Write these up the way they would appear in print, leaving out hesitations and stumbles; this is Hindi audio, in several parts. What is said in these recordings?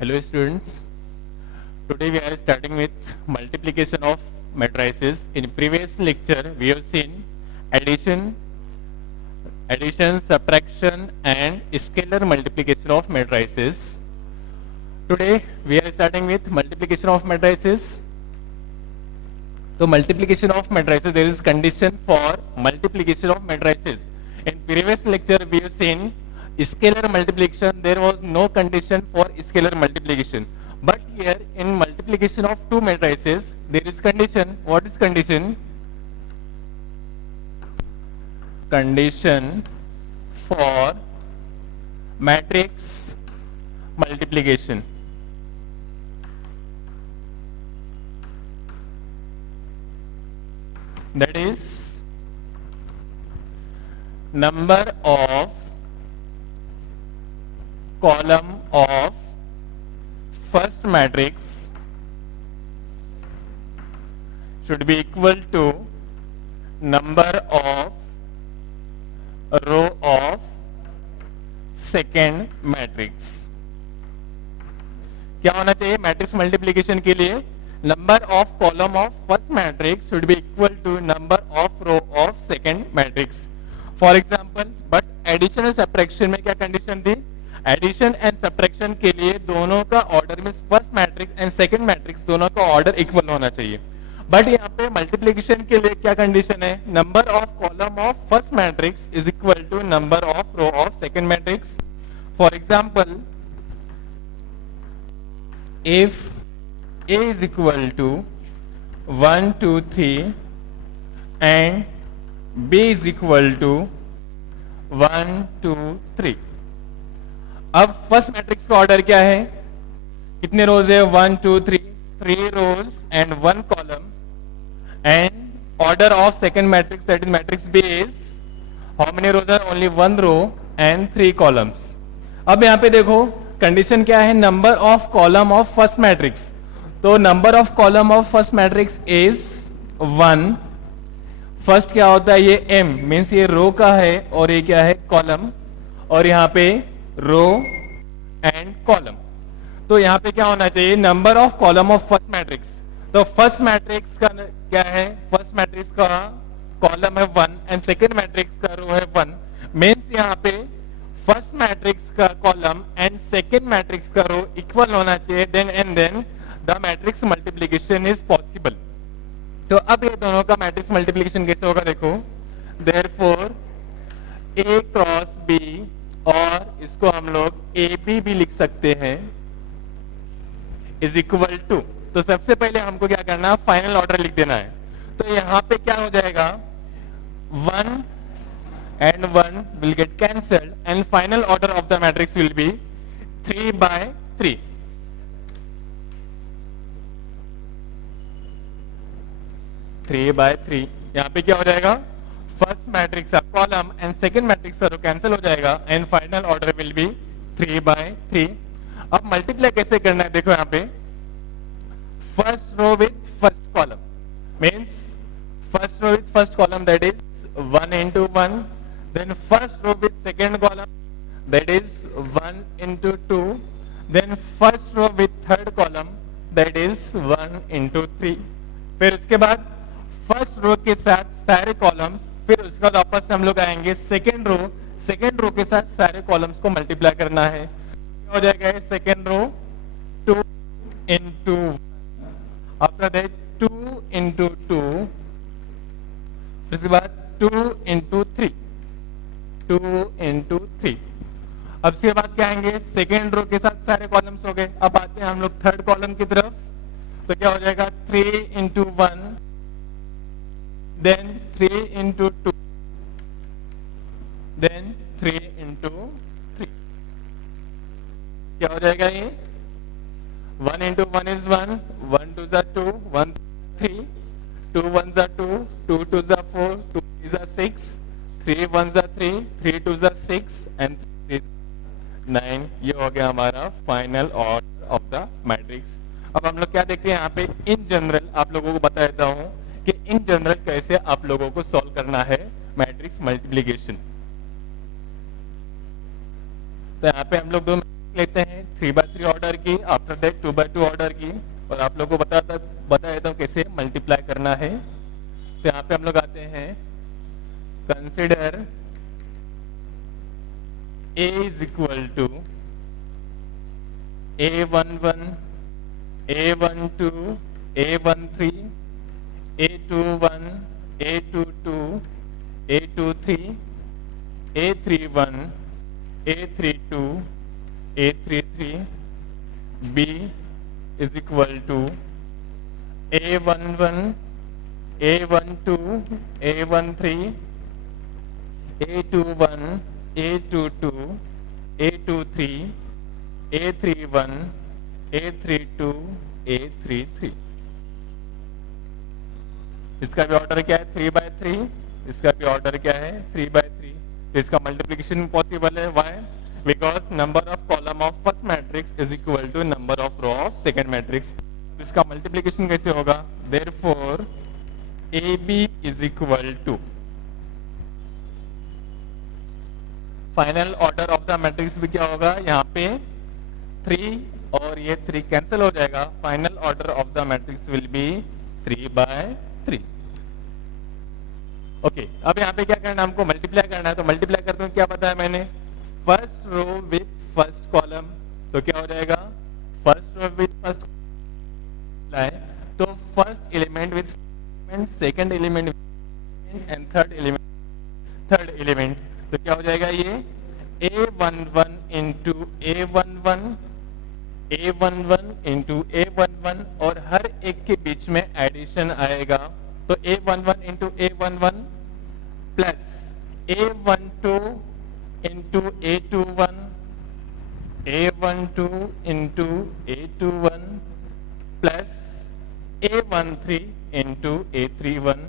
Hello students, today we are starting with multiplication of matrices. In previous lecture we have seen addition, subtraction and scalar multiplication of matrices. Today we are starting with multiplication of matrices. So multiplication of matrices, there is condition for multiplication of matrices. In previous lecture we have seen scalar multiplication, there was no condition for scalar multiplication. But here in multiplication of two matrices, there is condition. What is condition? Condition for matrix multiplication. That is number of column of first matrix should be equal to number of row of second matrix. क्या होना चाहिए मैट्रिक्स मल्टीप्लिकेशन के लिए? Number of column of first matrix should be equal to number of row of second matrix. For example, but addition और सब्ट्रैक्शन में क्या कंडीशन थी? एडिशन एंड सब्ट्रैक्शन के लिए दोनों का ऑर्डर में first matrix and second matrix दोनों का ऑर्डर इक्वल होना चाहिए. बट यहाँ पे मल्टीप्लिकेशन के लिए क्या कंडीशन है? Number of column of first matrix is equal to number of row of second matrix. For example, if A is equal to 1, 2, 3 and B is equal to 1, 2, 3. अब फर्स्ट मैट्रिक्स का ऑर्डर क्या है? कितने रोज है? 1, 2, 3 rows and 1 column. And order of second matrix, that is matrix B, is how many rows है? Only 1 row and 3 columns. अब यहाँ पे देखो कंडीशन क्या है? Number of column of first matrix. तो number of column of first matrix is 1. First क्या होता है? ये m मीन्स ये रो का है और ये क्या है? कॉलम. और यहाँ पे रो एंड कॉलम. तो यहाँ पे क्या होना चाहिए? Number of column of first matrix. तो फर्स्ट मैट्रिक्स का क्या है? फर्स्ट मैट्रिक्स का कॉलम है 1 एंड सेकेंड मैट्रिक्स का रो है 1. मीन्स यहाँ पे फर्स्ट मैट्रिक्स का कॉलम एंड सेकेंड मैट्रिक्स का रो इक्वल होना चाहिए. Then the matrix multiplication is possible. तो अब ये दोनों का मैट्रिक्स मल्टीप्लिकेशन कैसे होगा? देखो, देयरफॉर A क्रॉस B, और इसको हम लोग AB भी लिख सकते हैं, इज इक्वल टू. तो सबसे पहले हमको क्या करना है? फाइनल ऑर्डर लिख देना है. तो यहाँ पे क्या हो जाएगा? 1 and 1 will get cancelled and final order of the matrix will be 3 by 3. यहाँ पे क्या हो जाएगा? फर्स्ट मैट्रिक्स का कॉलम एंड सेकेंड मैट्रिक्स का रो कैंसिल हो जाएगा and final order will be 3 by 3. अब मल्टीप्लाई कैसे करना है? देखो यहाँ पे first row with first column means first row with first column, that is 1 into 1. Then first row with second column, that is 1 into 2. Then first row with third column, that is 1 into 3. फिर उसके बाद फर्स्ट रो के साथ सारे कॉलम्स. फिर उसके बाद वापस से हम लोग आएंगे सेकेंड रो के साथ सारे कॉलम्स को मल्टीप्लाई करना है. क्या हो जाएगा? Second row 2 into 1. After that 2 into 2. उसके बाद 2 into 3. 2 into 3. अब इसके बाद क्या आएंगे? सेकेंड रो के साथ सारे कॉलम्स हो गए. अब आते हैं हम लोग थर्ड कॉलम की तरफ. तो क्या हो जाएगा? 3 into 1, then 3 into 2, then 3 into 3. क्या हो जाएगा ये? 1 into 1 is 1, 1 2 is 2, 1 3, 2 1 is 2, 2 2 is 4, 2 is 6, 3 1 is 3, 3 2 is 6 and 3 is 9. ये हो गया हमारा final order of the matrix. अब हम लोग क्या देखते हैं यहाँ पे? इन जनरल आप लोगों को बता देता हूँ कि इन जनरल कैसे आप लोगों को सॉल्व करना है मैट्रिक्स मल्टीप्लिकेशन. तो यहाँ पे हम लोग दो लेते हैं 3 by 3 ऑर्डर की, आफ्टर दैट 2 by 2 ऑर्डर की, और आप लोगों को बता देता हूँ कैसे मल्टीप्लाई करना है। तो यहाँ पे हम लोग आते हैं, consider A is equal to A11, A12, A13, A21, A22, A23, A31, A32, A33, B is equal to A11, A12, A13, A21, A22, A23, A31, A32, A33। इसका भी ऑर्डर क्या है 3 by 3, इसका भी ऑर्डर क्या है 3 by 3। तो इसका मल्टीप्लिकेशन पॉसिबल है, why? Because number of column of first matrix is equal to number of row of second matrix. इसका मल्टीप्लिकेशन कैसे होगा? Therefore AB is equal to, final order of the matrix भी क्या होगा, यहाँ पे 3 और ये 3 कैंसिल हो जाएगा। Final order of the matrix will be 3 by 3। Okay, अब यहाँ पे क्या करना है, हमको मल्टीप्लाई करना है। तो मल्टीप्लाई करते हुए क्या बताया मैंने, first row with first column. तो क्या हो जाएगा, फर्स्ट रो विथ फर्स्ट, तो first element with second element and third element. तो क्या हो जाएगा, ये A11 into A11, A11 into A11, और हर एक के बीच में एडिशन आएगा। तो A11 into A11 plus A12 into A21, A12 into A21 plus A13 into A31,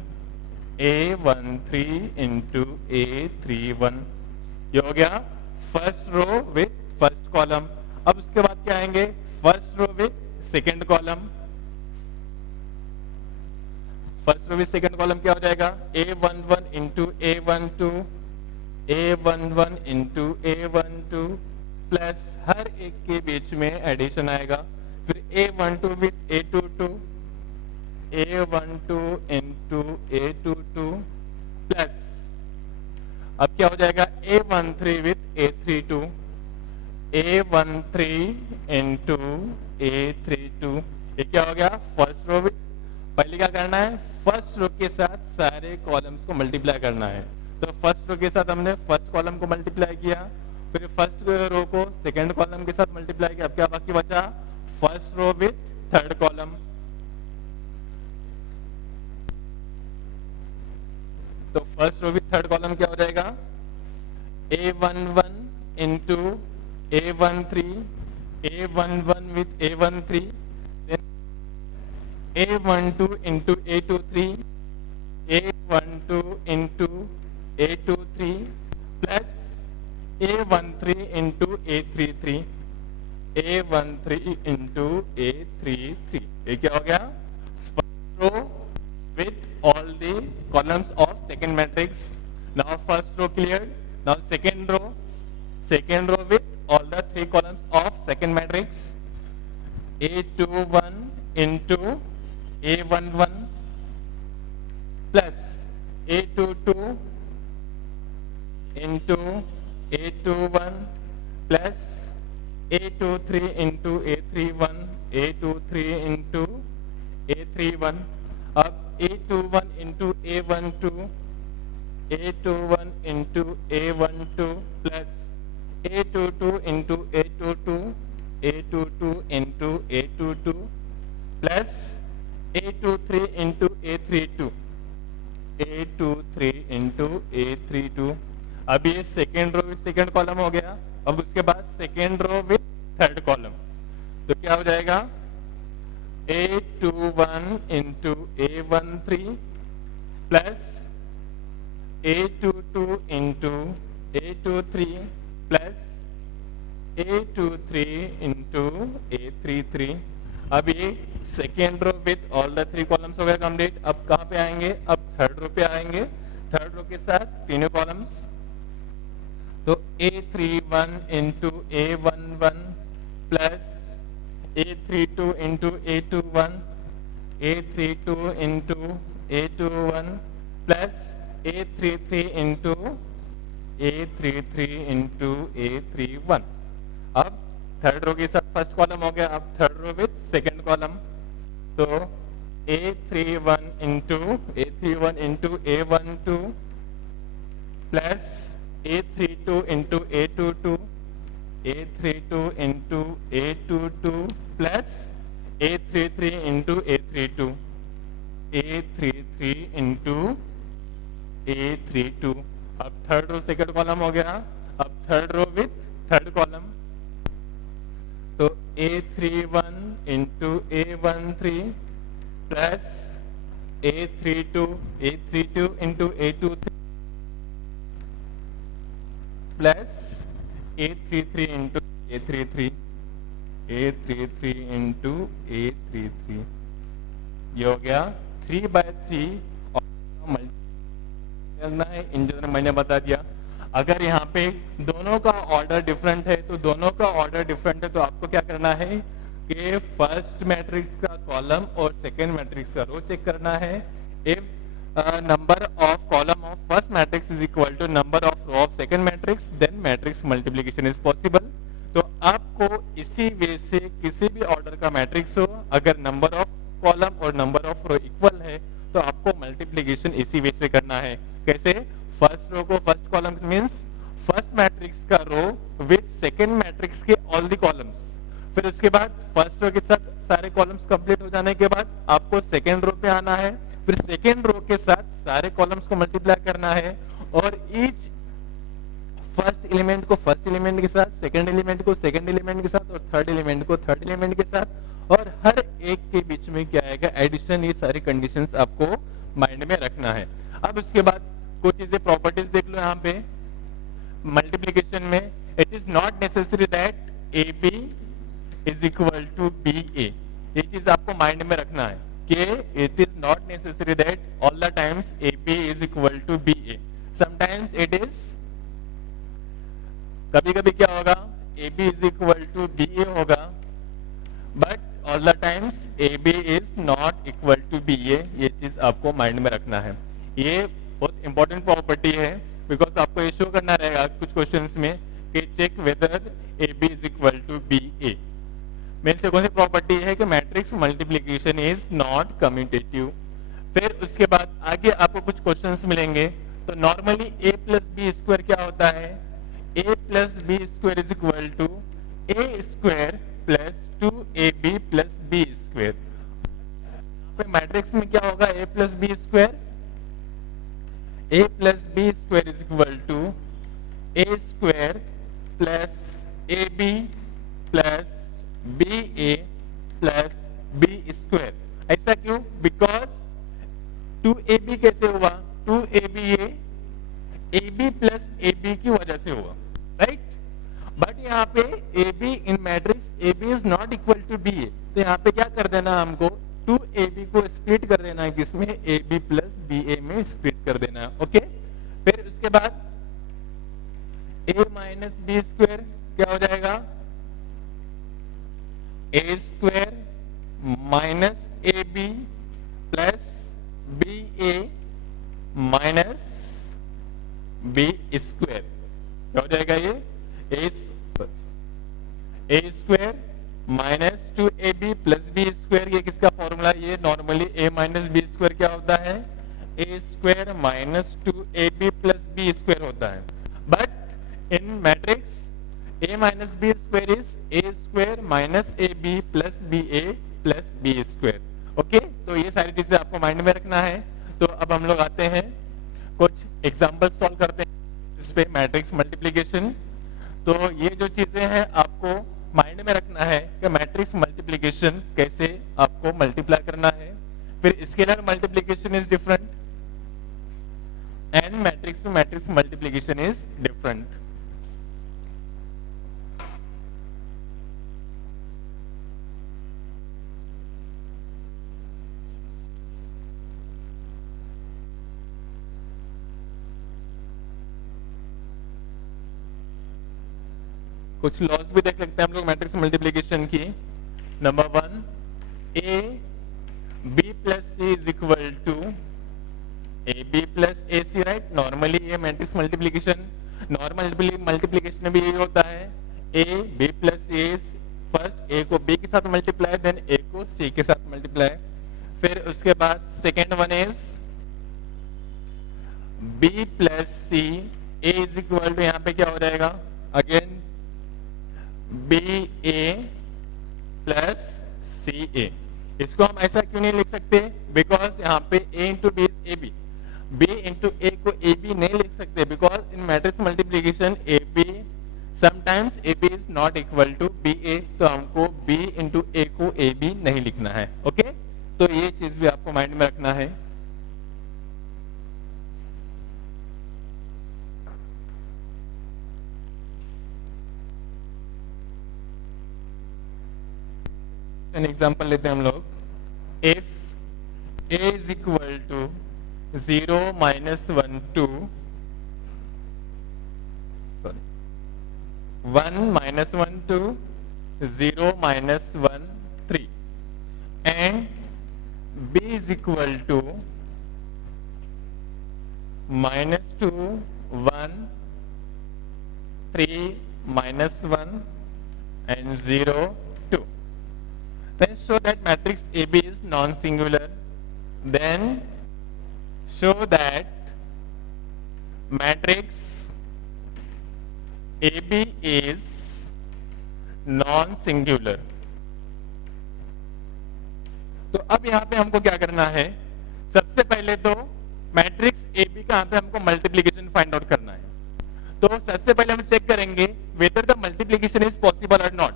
A13 into A31। ये हो गया first row with first column. अब उसके बाद क्या आएंगे, first row with second column. First row with second column क्या हो जाएगा, A11 into A12, A11 into A12 plus हर एक के बीच में एडिशन आएगा। फिर A12 with A22, A12 into A22 plus अब क्या हो जाएगा, A13 with A32, A13 into A32। ये क्या हो गया, फर्स्ट रो विथ, पहले क्या करना है, फर्स्ट रो के साथ सारे कॉलम्स को मल्टीप्लाई करना है। तो फर्स्ट रो के साथ हमने फर्स्ट कॉलम को मल्टीप्लाई किया, फिर फर्स्ट रो को सेकंड कॉलम के साथ मल्टीप्लाई किया। अब क्या बाकी बचा, first row with third column. तो first row with third column क्या हो जाएगा, A11 into A13, A11 with A13, A12 into A23, A12 into A23 प्लस A13 into A33, A13 into A33। ये क्या हो गया, first row with all the columns of second matrix. Now first row cleared. Now second row with all the 3 columns of second matrix. A21 into A11 plus A22 into A21 plus A23 into A31, A23 into A31। अब A21 into A12, A21 into A12 plus A22 into A22, A22 into A22 plus A23 into A32, A23 into A32। अब ये second row with second column हो गया। अब उसके बाद second row with third column. तो क्या हो जाएगा, A21 into A13 plus A22 into A23 plus A23 into A33। अब ये second row with all the 3 columns हो गया कंप्लीट। अब कहाँ पे आएंगे, अब थर्ड रो पे आएंगे। थर्ड रो के साथ तीनों कॉलम्स। तो A31 into A11 plus A32 into A21, A32 into A21 plus A33 into A33 into A31। अब थर्ड रो के साथ फर्स्ट कॉलम हो गया, अब third row with second column. तो A31 into A12 plus A32 into A22, A32 into A22 plus A33 into A32, A33 into A32। अब थर्ड रो सेकंड कॉलम हो गया, अब third row with third column. तो A31 into A13 plus A32 into A23 plus A33 into A33 into A33। ये हो गया 3/3 और करना है। इन जनरल मैंने बता दिया। अगर यहाँ पे दोनों का ऑर्डर डिफरेंट है तो दोनों का ऑर्डर डिफरेंट है तो आपको क्या करना है कि फर्स्ट मैट्रिक्स का कॉलम और सेकेंड मैट्रिक्स का रो चेक करना है। If number of column of first matrix is equal to number of row of second matrix, then matrix multiplication is possible। तो आपको इसी वे से किसी भी ऑर्डर का मैट्रिक्स हो, अगर नंबर ऑफ कॉलम और नंबर ऑफ रो इक्वल है तो आपको मल्टीप्लीकेशन इसी वे से करना है। कैसे? फर्स्ट रो को first column means first matrix का रो विथ सेकेंड मैट्रिक्स के ऑल द कॉलम्स, फिर उसके बाद फर्स्ट रो के साथ सारे कॉलम्स कंप्लीट हो जाने के बाद आपको सेकेंड रो पे आना है, फिर सेकेंड रो के साथ सारे कॉलम्स को मल्टीप्लाई करना है और ईच फर्स्ट एलिमेंट को फर्स्ट एलिमेंट के साथ, सेकेंड एलिमेंट को सेकेंड एलिमेंट के साथ और थर्ड एलिमेंट को थर्ड एलिमेंट के साथ, और हर एक के बीच में क्या आएगा एडिशन। ये सारी कंडीशंस आपको माइंड में रखना है। अब उसके बाद कुछ चीजें प्रॉपर्टीज देख लो यहाँ पे मल्टीप्लीकेशन में। It is not necessary that AB is equal to BA। ये चीज आपको माइंड में रखना है कि it is not necessary that all the times AB is equal to BA। Sometimes it is, कभी कभी क्या होगा AB is equal to BA होगा, but all the times AB is not equal to BA। ये चीज आपको माइंड में रखना है। ये बहुत इंपॉर्टेंट प्रॉपर्टी है बिकॉज आपको ये शो करना रहेगा कुछ क्वेश्चंस में कि check whether AB is equal to BA। मेरे से कौन सी प्रॉपर्टी है कि matrix multiplication is not commutative. फिर उसके बाद आगे आपको कुछ क्वेश्चंस मिलेंगे। तो normally A plus B square क्या होता है? A plus B square is equal to A square plus 2AB plus B square. Matrix में क्या होगा? A plus B square, A plus B square is equal to A square plus AB plus BA plus B square. ऐसा क्यों? बिकॉज 2AB कैसे हुआ? 2AB ये AB प्लस AB की वजह से हुआ, राइट? बट यहाँ पे AB in matrix AB is not equal to BA, तो यहाँ पे क्या कर देना हमको 2AB को स्प्लिट कर देना है, किसमें? AB प्लस BA में स्प्लिट कर देना है। ओके, फिर उसके बाद A माइनस बी स्क्वायर क्या हो जाएगा? A square minus AB plus BA minus B square क्या हो जाएगा? ये A square minus 2AB plus B square. ये किसका फॉर्मूला? ये normally A minus B square क्या होता है? A square minus 2AB plus B square होता है। But in matrix A minus B square is A square minus AB plus BA plus B square. Okay, तो ये सारी चीजें आपको माइंड में रखना है। तो अब हम लोग आते हैं कुछ एग्जाम्पल सॉल्व करते हैं इस पे मैट्रिक्स मल्टीप्लीकेशन। तो ये जो चीजें हैं आपको माइंड में रखना है कि मैट्रिक्स मल्टीप्लीकेशन कैसे आपको मल्टीप्लाई करना है। फिर scalar multiplication is different and matrix to matrix multiplication is different. कुछ लॉस भी देख सकते हैं हम लोग मैट्रिक्स मल्टीप्लीकेशन की। Number 1, A B plus C is equal to A B plus A C, right. Normally ये मैट्रिक्स मल्टीप्लीकेशन, नॉर्मल मल्टीप्लीकेशन में भी यही होता है, A B plus A, first A को बी के साथ मल्टीप्लाई, देन ए को सी के साथ मल्टीप्लाई। फिर उसके बाद second one is B plus C, A is equal to यहाँ पे क्या हो जाएगा, again B A plus C A. इसको हम ऐसा क्यों नहीं लिख सकते, बिकॉज यहाँ पे A into B is A B, B into A को ए बी नहीं लिख सकते, because in matrix multiplication A B sometimes A B is not equal to B A, तो हमको बी इंटू ए को ए बी नहीं लिखना है। ओके, तो ये चीज भी आपको माइंड में रखना है। एन एग्जाम्पल लेते हैं हम लोग, if A is equal to 0 minus 1 2, sorry 1 minus 1 2, 0 minus 1 3, and b is equal to minus 2 1 3 minus 1 and 0 2. Then show that matrix AB is non-singular. Then show that matrix AB is non-singular. तो अब यहाँ पे हमको क्या करना है, सबसे पहले तो मैट्रिक्स AB का यहाँ पे हमको मल्टीप्लीकेशन फाइंड आउट करना है। तो सबसे पहले हम चेक करेंगे whether the multiplication is possible और नॉट।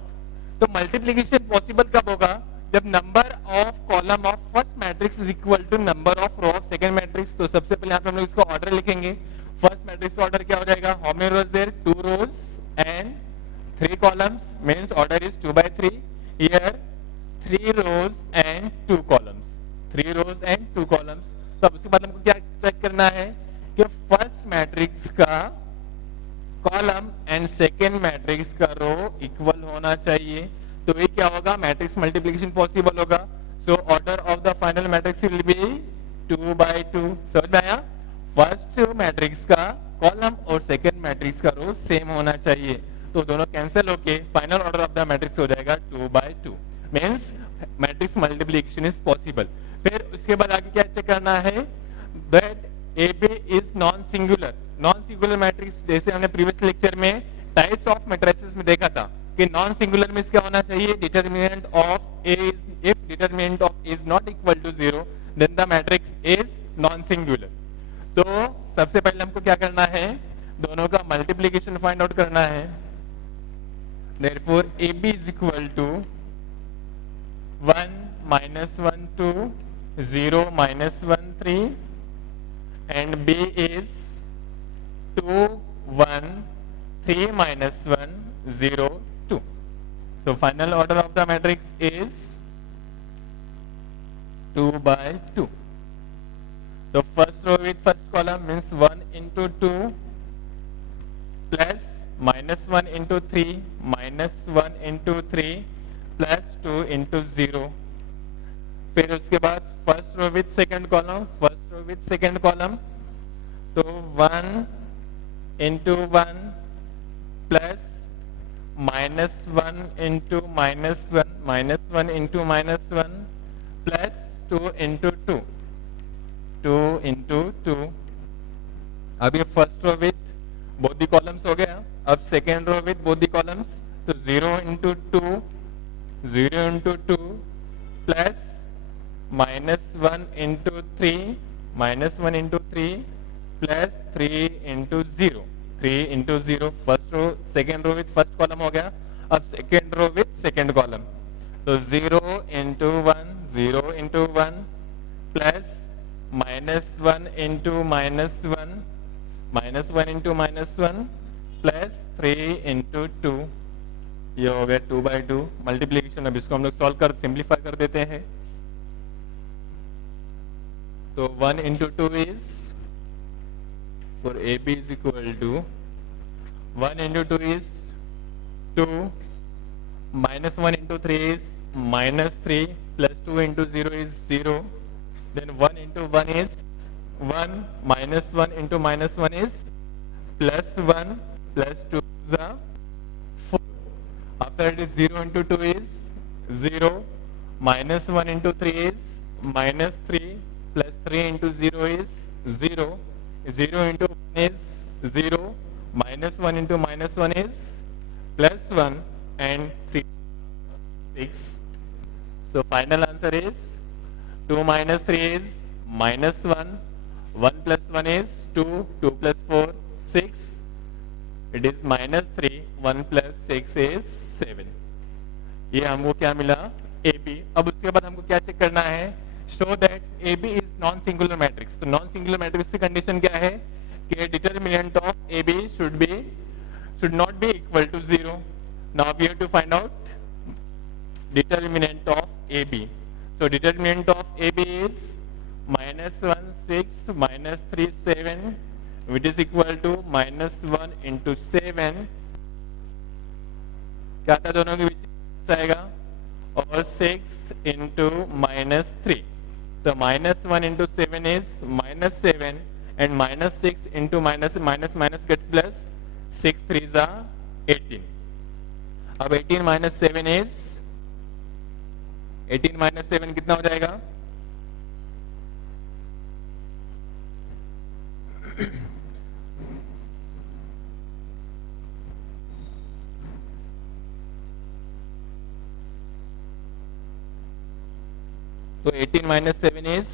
तो मल्टीप्लीकेशन पॉसिबल कब होगा, जब number of column of first matrix is equal to number of row of second matrix. तो सबसे पहले यहाँ पे हम लोग इसको ऑर्डर लिखेंगे। फर्स्ट मैट्रिक्स का ऑर्डर क्या हो जाएगा, how many rows there, 2 rows and 3 columns, means order is 2 by 3। Here 3 rows and 2 columns, 3 rows and 2 columns। तो अब उसके बाद हमको क्या चेक करना है कि फर्स्ट मैट्रिक्स का कॉलम एंड सेकेंड मैट्रिक्स का रो इक्वल होना चाहिए। तो ये क्या होगा, मैट्रिक्स मल्टीप्लिकेशन पॉसिबल होगा। So order of the final matrix will be 2 by 2। समझ में आया, फर्स्ट मैट्रिक्स का कॉलम और सेकेंड मैट्रिक्स का रो सेम होना चाहिए। तो दोनों कैंसिल होके final order of the matrix हो जाएगा 2 by 2, means matrix multiplication is possible. फिर उसके बाद आगे क्या चेक करना है, that AB is non singular. Non singular matrix जैसे हमने प्रीवियस लेक्चर में टाइप्स ऑफ मैट्रिसेस में देखा था कि नॉन सिंगुलर में क्या होना चाहिए, determinant of A is, if determinant of A is not equal to 0 then the matrix is non singular. तो सबसे पहले हमको क्या करना है, दोनों का मल्टीप्लिकेशन फाइंड आउट करना है। Therefore AB is equal to 1 minus 1 2, 0 minus 1 3, and B is 2 1 3 minus 1 0 2. So final order of the matrix is 2 by 2. So first row with first column means 1 into 2 plus minus 1 into 3 minus 1 into 3 plus 2 into 0। फिर उसके बाद first row with second column, first row with second column, तो 1 into 1 plus minus 1 into minus 1, minus 1 into minus 1 plus 2 into 2, 2 into 2। अब ये first row with both the columns हो गया। अब second row with both the columns, तो 0 into 2, 0 into 2 plus minus 1 into 3, minus 1 into 3 plus 3 into 0, 3 into 0। First row second row with first column हो गया। अब second row with second column, तो 0 into 1, 0 into 1 plus minus 1 into minus 1, minus 1 into minus 1 plus 3 into 2। ये हो गया 2 by 2 मल्टीप्लीकेशन। अब इसको हम लोग सॉल्व कर सिंप्लीफाई कर देते हैं। तो 1 into 2 is, for AB is equal to 1 into 2 is 2, minus 1 into 3 is minus 3, plus 2 into 0 is 0, then 1 into 1 is 1, minus 1 into minus 1 is plus 1, plus 2 is a 4. After it is 0 into 2 is 0, minus 1 into 3 is minus 3, plus 3 into 0 is 0, 0 into 1 is 0, minus 1 into minus 1 is plus 1, and 3 6. So final answer is 2 minus 3 is minus 1, 1 plus 1 is 2, 2 plus 4 6, it is minus 3, 1 plus 6 is 7. ये हमको क्या मिला ए बी. अब उसके बाद हमको क्या चेक करना है, show that A B is non singular matrix. तो नॉन सिंगुलर मैट्रिक्स की कंडीशन क्या है कि determinant of A B should not be equal to 0. Now we have to find out determinant of AB. So determinant of AB is minus 1 6 minus 3 7, which is equal to minus 1 into 7. क्या था दोनों के बीच आएगा, और 6 into minus 3. So minus 1 into 7 is minus 7, and minus 6 into minus gets plus 6 3s are 18. अब 18 minus 7 is 18 माइनस 7 कितना हो जाएगा, तो 18 minus 7 is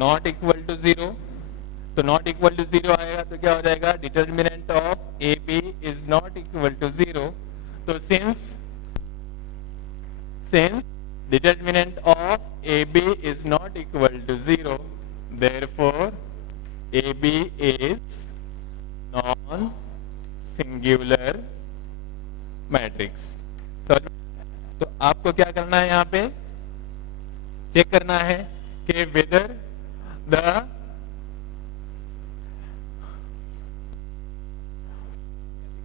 not equal to 0. तो नॉट इक्वल टू 0 आएगा तो क्या हो जाएगा, determinant of A B is not equal to 0. तो since determinant of AB is not equal to 0, therefore AB is non-singular matrix. तो आपको क्या करना है, यहाँ पे चेक करना है कि whether the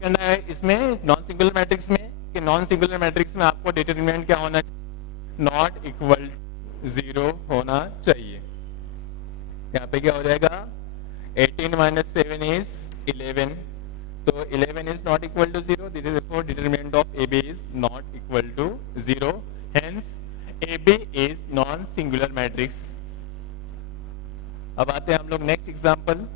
करना है इसमें नॉन सिंगुलर मैट्रिक्स में, कि नॉन सिंगुलर मैट्रिक्स में आपको डिटरमिनेंट क्या होना चाहिए, नॉट इक्वल 0 होना चाहिए. यहाँ पे क्या हो जाएगा, 18 माइनस 7 इज 11. तो 11 is not equal to 0, this is therefore determinant of AB is not equal to 0, hence AB is non singular matrix. अब आते हैं हम लोग नेक्स्ट एग्जांपल.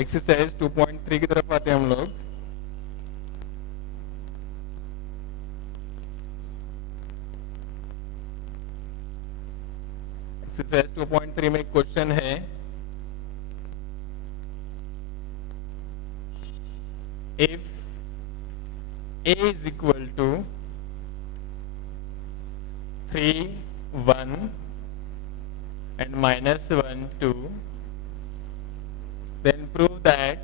एक्सरसाइज 2.3 की तरफ आते हैं हम लोग. एक्सरसाइज 2.3 में क्वेश्चन है, if A is equal to 3 1 and minus 1 2, then prove that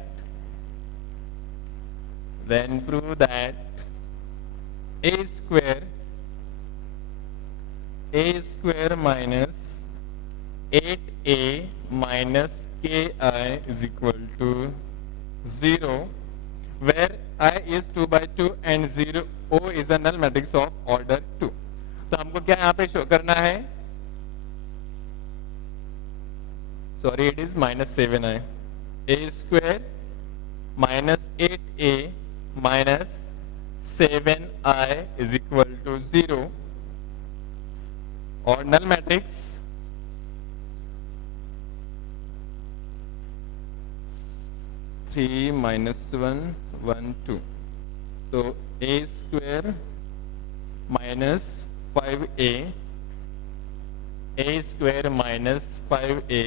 a square minus 8a minus ki is equal to 0, where I is 2 by 2 and 0 O is a null matrix of order 2. तो हमको क्या यहाँ पे शो करना है, सॉरी इट इज minus 7 है, a square minus 8a minus 7i is equal to 0, और null matrix -3 1 1 2. तो a square minus 5a square minus 5a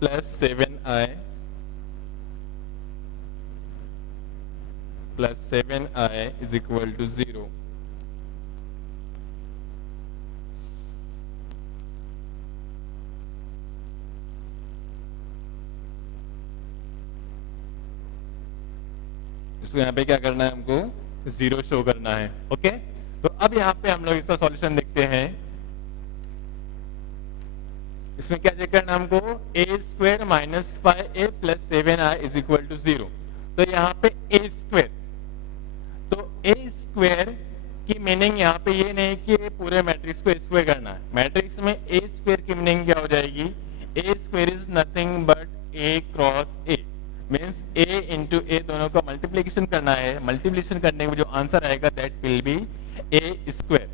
plus 7i is equal to 0. इसको यहाँ पे क्या करना है, हमको 0 शो करना है। ओके, तो अब यहाँ पे हम लोग इसका सॉल्यूशन देखते हैं। इसमें क्या चेक करना हमको, A square minus 5a plus 7i is equal to 0। तो यहाँ पे ए स्क्वायर, तो ए स्क्वायर की मीनिंग यहाँ पे ये नहीं कि पूरे मैट्रिक्स को स्क्वायर करना है। मैट्रिक्स में ए स्क्वायर की मीनिंग क्या हो जाएगी, A square is nothing but A cross A, means A into A दोनों का मल्टीप्लीकेशन करना है। मल्टीप्लीकेशन करने में जो आंसर आएगा that will be A square.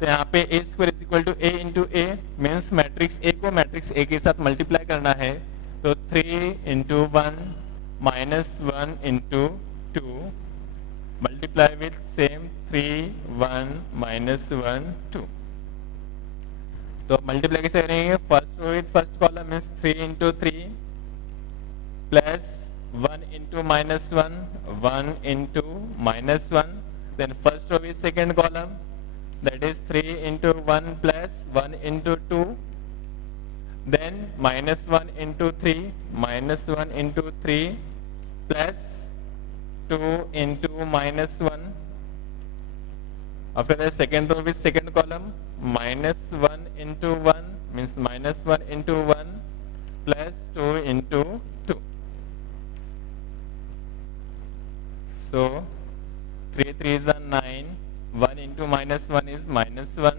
तो यहाँ पे A square is equal to A into A, means matrix A को मैट्रिक्स ए के साथ मल्टीप्लाई करना है। तो 3 into 1 minus 1 into 2 multiply with same 3 1 minus 1 2। तो मल्टीप्लाई कैसे करेंगे, first row with first column means 3 into 3 plus 1 into minus 1, 1 into minus 1, then first row is second column, that is 3 into 1 plus 1 into 2, then minus 1 into 3, minus 1 into 3 plus 2 into minus 1. After that second row is second column, minus 1 into 1 means minus 1 into 1 plus 2 into 2. So 3 3s are 9, 1 into minus 1 is minus 1,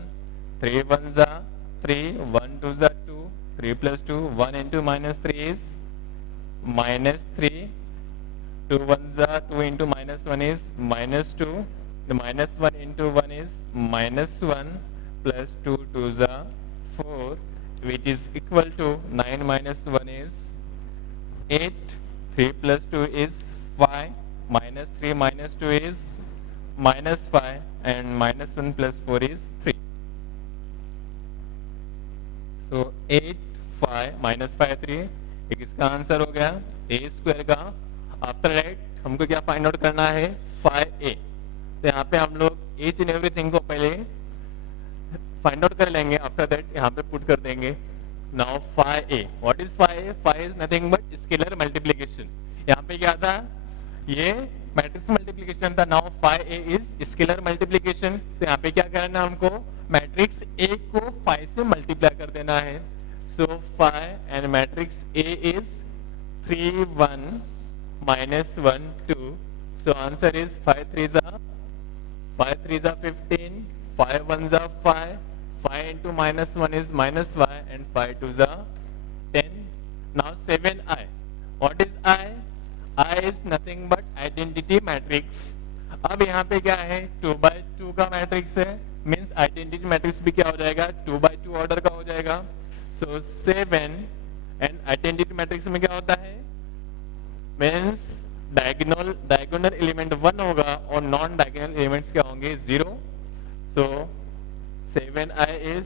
3 1s are 3, 1 2s are 2, 3 plus 2, 1 into minus 3 is minus 3, 2 1s are 2 into minus 1 is minus 2, the minus 1 into 1 is minus 1 plus 2 2s are 4, which is equal to 9 minus 1 is 8, 3 plus 2 is 5, minus 3 minus 2 is minus 5 and minus 1 plus 4 is 3. So 8 5 minus 5 3, एक इसका आंसर हो गया a स्क्वायर का। आफ्टर दैट हमको क्या फाइंड आउट करना है, 5a। तो यहाँ पे हम लोग each and everything को पहले फाइंड आउट कर लेंगे, आफ्टर दैट यहाँ पे पुट कर देंगे। Now 5a, what is 5a? 5 is nothing but scalar multiplication. यहाँ पे क्या था, ये मैट्रिक्स मल्टीप्लिकेशन था। Now 5a is scalar multiplication. तो यहाँ पे क्या करना है हमको, मैट्रिक्स a को 5 से मल्टीप्लाई कर देना है। सो 5 and matrix a is 3 1 minus 1 2। So answer is 5 3s are 15, 5 1s are 5, 5 into minus 1 is minus 5 and 5 2s are 10। Now 7i, what is I? I is nothing but identity matrix। अब यहाँ पे क्या है, 2 by 2 का मैट्रिक्स है, मीन्स आइडेंटिटी मैट्रिक्स भी क्या हो जाएगा, 2 by 2 ऑर्डर का हो जाएगा। सो 7 एंड आइडेंटिटी मैट्रिक्स में क्या होता है, मीन्स डायगोनल एलिमेंट 1 होगा और नॉन डायगोनल एलिमेंट्स क्या होंगे, 0। सो 7i is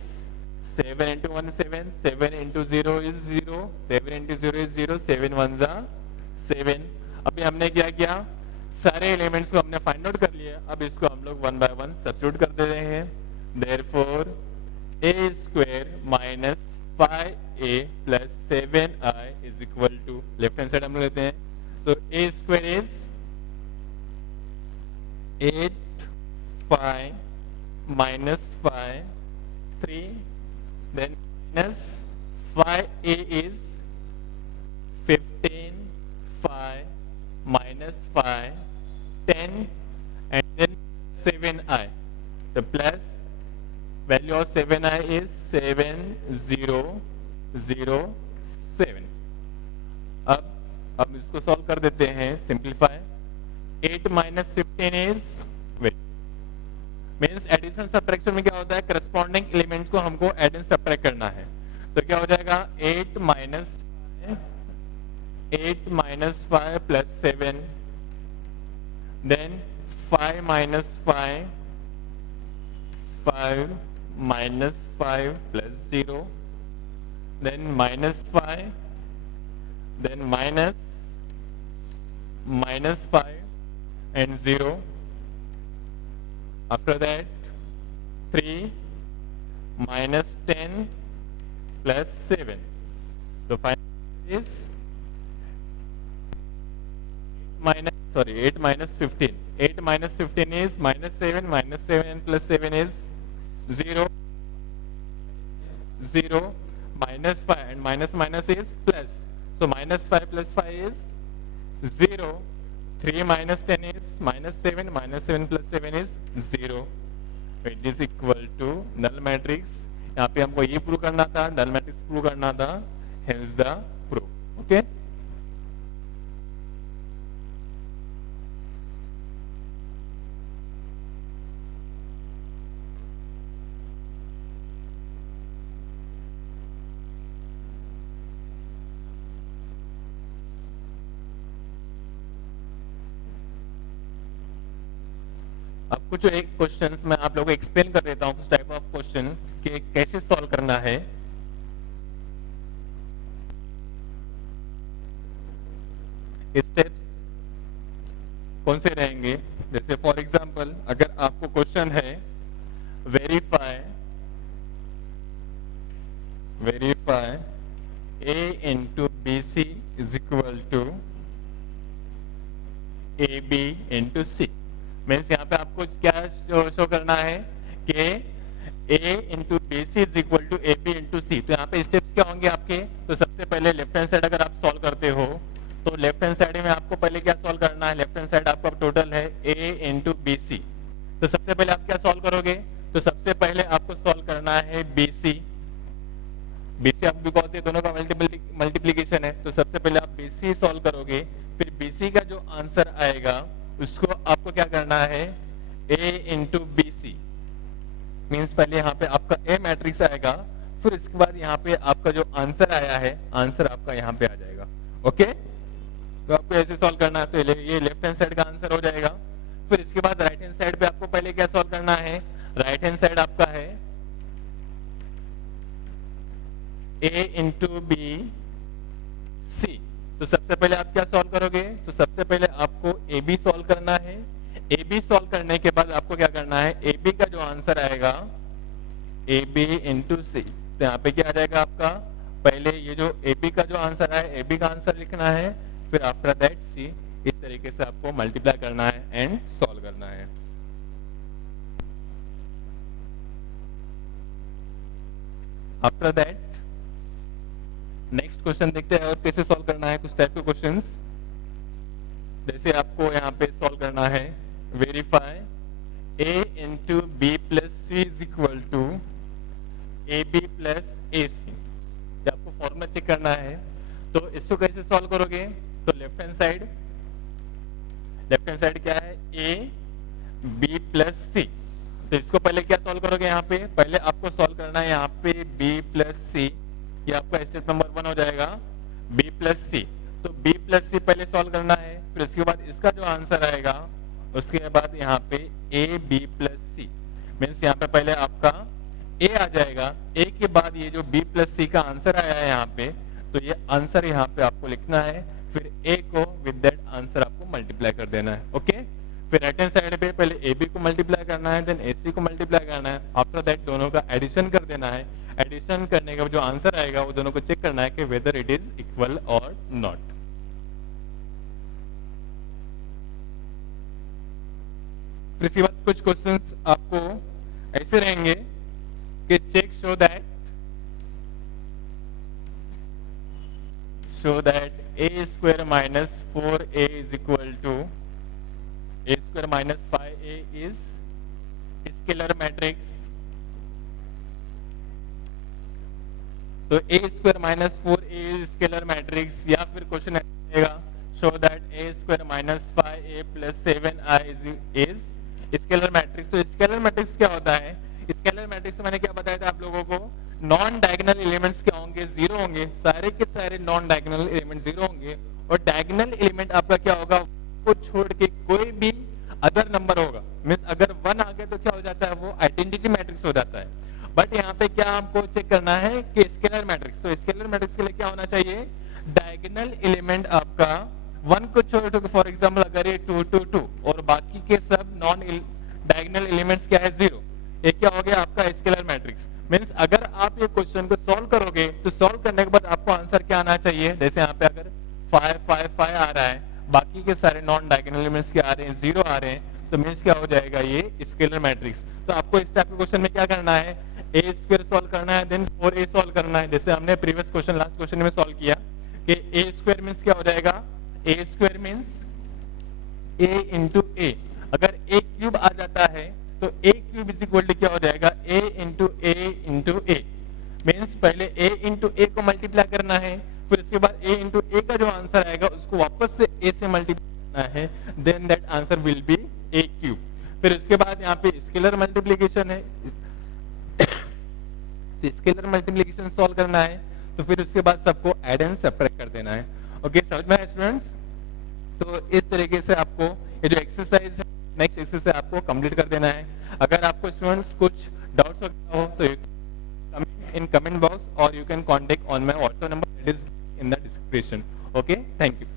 7 into 1 7, 7 into 0 is 0, 7 into 0 is 0, 7 1s are 7। अभी हमने क्या किया, सारे एलिमेंट्स को हमने फाइंड आउट कर लिया। अब इसको हम लोग 1 by 1 सब्स्टिट्यूट कर दे रहे हैं। Therefore a square minus 5a plus 7i is equal to, left hand side हम लोग लेते हैं, तो a square is 8 5 minus 5 3, then minus 5a is 15 5 minus 5 10 and then 7i। the plus value of 7i is 7007। अब इसको सॉल्व कर देते हैं, simplify. 8 minus 15 is, wait, means addition subtraction में क्या होता है, करस्पॉन्डिंग एलिमेंट्स को हमको एड एंड सब्ट्रैक्ट करना है। तो क्या हो जाएगा, 8 minus 5 plus 7, then 5 minus 5, 5 minus 5 plus 0, then minus 5, then minus 5 and 0। After that 3 minus 10 plus 7, so final is sorry, 8 minus 15. 8 minus 15 is minus 7. Minus 7 and plus 7 is 0. 0. Minus 5 and minus minus is plus. So minus 5 plus 5 is 0. 3 minus 10 is minus 7. Minus 7 plus 7 is 0. It is equal to null matrix. यहाँ पे हमको ये प्रूव करना था, null matrix प्रूव करना था. Hence the proof. Okay. अब कुछ एक क्वेश्चंस मैं आप लोगों को एक्सप्लेन कर देता हूं कुछ टाइप ऑफ क्वेश्चन कि कैसे सॉल्व करना है. स्टेप्स कौन से रहेंगे? जैसे फॉर एग्जांपल अगर आपको क्वेश्चन है verify a into B C is equal to A B into C. Means यहाँ पे आपको क्या शो करना है कि a into B C is equal to A B into C. तो यहाँ पे स्टेप्स क्या होंगे आपके? तो सबसे पहले लेफ्ट हैंड साइड अगर आप सॉल्व करते हो तो लेफ्ट हैंड साइड में आपको पहले क्या सॉल्व करना है? लेफ्ट हैंड साइड आपका टोटल है a इंटू बी सी. तो सबसे पहले आप क्या सॉल्व करोगे? तो सबसे पहले आपको सॉल्व करना है बी सी. आप बिकॉज ये दोनों का मल्टीप्लीकेशन है तो सबसे पहले आप बी सी सॉल्व करोगे. फिर बी सी का जो आंसर आएगा उसको आपको क्या करना है? a into B C. मीन्स पहले यहाँ पे आपका ए मैट्रिक्स आएगा, फिर इसके बाद यहाँ पे आपका जो आंसर आया है आंसर आपका यहाँ पे आ जाएगा. ओके. तो आपको ऐसे सॉल्व करना है. तो ये लेफ्ट हैंड साइड का आंसर हो जाएगा. फिर इसके बाद राइट हैंड साइड पे आपको पहले क्या सॉल्व करना है? राइट हैंड साइड आपका है a इंटू बी सी. तो सबसे पहले आप क्या सॉल्व करोगे? तो सबसे पहले आपको ए बी सॉल्व करना है. ए बी सॉल्व करने के बाद आपको क्या करना है? ए बी का जो आंसर आएगा ए बी इंटू सी. तो यहाँ पे क्या आ जाएगा आपका? पहले ये जो ए बी का जो आंसर है ए बी का आंसर लिखना है, फिर आफ्टर दैट सी. इस तरीके से आपको मल्टीप्लाई करना है एंड सॉल्व करना है. आफ्टर दैट नेक्स्ट क्वेश्चन देखते हैं और कैसे सॉल्व करना है. कुछ टाइप के क्वेश्चंस जैसे आपको यहाँ पे सॉल्व करना है verify a into B plus C is equal to A B plus A C. आपको फॉर्मूला चेक करना है. तो इसको कैसे सॉल्व करोगे? तो लेफ्ट हैंड साइड क्या है? a b प्लस सी. तो इसको पहले क्या सॉल्व करोगे? यहाँ पे पहले आपको सॉल्व करना है यहाँ पे b प्लस सी. ये आपका स्टेप नंबर 1 हो जाएगा b प्लस सी. तो b प्लस सी पहले सॉल्व करना है. फिर उसके बाद इसका जो आंसर आएगा उसके बाद यहाँ पे a b plus C. Means यहाँ पे पहले आपका a आ जाएगा. a के बाद ये जो b प्लस सी का आंसर आया है यहाँ पे, तो ये आंसर यहाँ पे आपको लिखना है. फिर a को विद दैट आंसर आपको मल्टीप्लाई कर देना है. ओके. फिर राइट हैंड साइड पे पहले ए बी को मल्टीप्लाई करना है, देन ए सी को मल्टीप्लाई करना है. आफ्टर दैट दोनों का एडिशन कर देना है. एडिशन करने का जो आंसर आएगा वो दोनों को चेक करना है कि वेदर इट इज इक्वल और नॉट. फिर इसके बाद कुछ क्वेश्चंस आपको ऐसे रहेंगे कि check show that a square minus 4a is equal to a square minus 5a is scalar matrix. तो a square minus 4a is scalar matrix. या फिर क्वेश्चन आएगा show that a square minus 5a plus 7i is scalar matrix. तो स्केलर मैट्रिक्स क्या होता है? स्केलर मैट्रिक्स मैंने क्या बताया था आप लोगों को? नॉन डायगोनल एलिमेंट्स क्या होंगे? 0 होंगे. सारे के सारे नॉन डायगोनल एलिमेंट 0 होंगे. और डायगोनल एलिमेंट आपका क्या होगा? को छोड़ के कोई भी अदर नंबर होगा. मीन्स अगर 1 आ गया तो क्या हो जाता है? वो आइडेंटिटी मैट्रिक्स हो जाता है. बट यहाँ पे क्या हमको चेक करना है कि स्केलर मैट्रिक्स. तो स्केलर मैट्रिक्स के लिए क्या होना चाहिए? डायगोनल एलिमेंट आपका 1 को छोड़ के, फॉर एग्जाम्पल अगर ये 2 2 2 और बाकी के सब नॉन डायगोनल एलिमेंट्स क्या है? 0. ये क्या हो गया आपका स्केलर मैट्रिक्स. मीन्स अगर आप ये क्वेश्चन को सॉल्व करोगे तो सॉल्व करने के बाद आपको आंसर क्या आना चाहिए? जैसे यहाँ पे अगर 5 5 5 आ रहा है, बाकी के सारे नॉन डायगोनल एलिमेंट्स क्या आ रहे हैं, 0 आ रहे हैं, तो मीन्स क्या हो जाएगा, ये स्केलर मैट्रिक्स। तो आपको इस टाइप के क्वेश्चन में क्या करना है, ए स्क्वायर सॉल्व करना है, देन 4a सॉल्व करना है। जैसे हमने प्रीवियस क्वेश्चन, लास्ट क्वेश्चन में सॉल्व किया कि ए स्क्वायर मीन्स क्या हो जाएगा, ए स्क्वायर मीन्स ए इंटू ए। अगर ए क्यूब आ जाता है तो ए क्यूब इज इक्वल टू क्या हो जाएगा, ए इंटू ए। मीन्स पहले ए इंटू ए को मल्टीप्लाई करना है, फिर उसके बाद ए इंटू ए का जो आंसर आएगा उसको वापस से ए से मल्टीप्लाई करना है, then that answer will be A cube. फिर उसके बाद यहाँ पे स्केलर मल्टीप्लीकेशन है, स्केलर मल्टीप्लीकेशन सॉल्व करना है, तो फिर उसके बाद सबको ऐड एंड सब्ट्रैक्ट कर देना है। ओके, समझ में आया स्टूडेंट्स? तो इस तरीके से आपको ये जो एक्सरसाइज है, नेक्स्ट एक्सरसाइज आपको कंप्लीट कर देना है। अगर आपको स्टूडेंट्स कुछ डाउट्स हो तो कमेंट इन कमेंट बॉक्स, और you can contact on my WhatsApp number, it is in the description. Okay, thank you.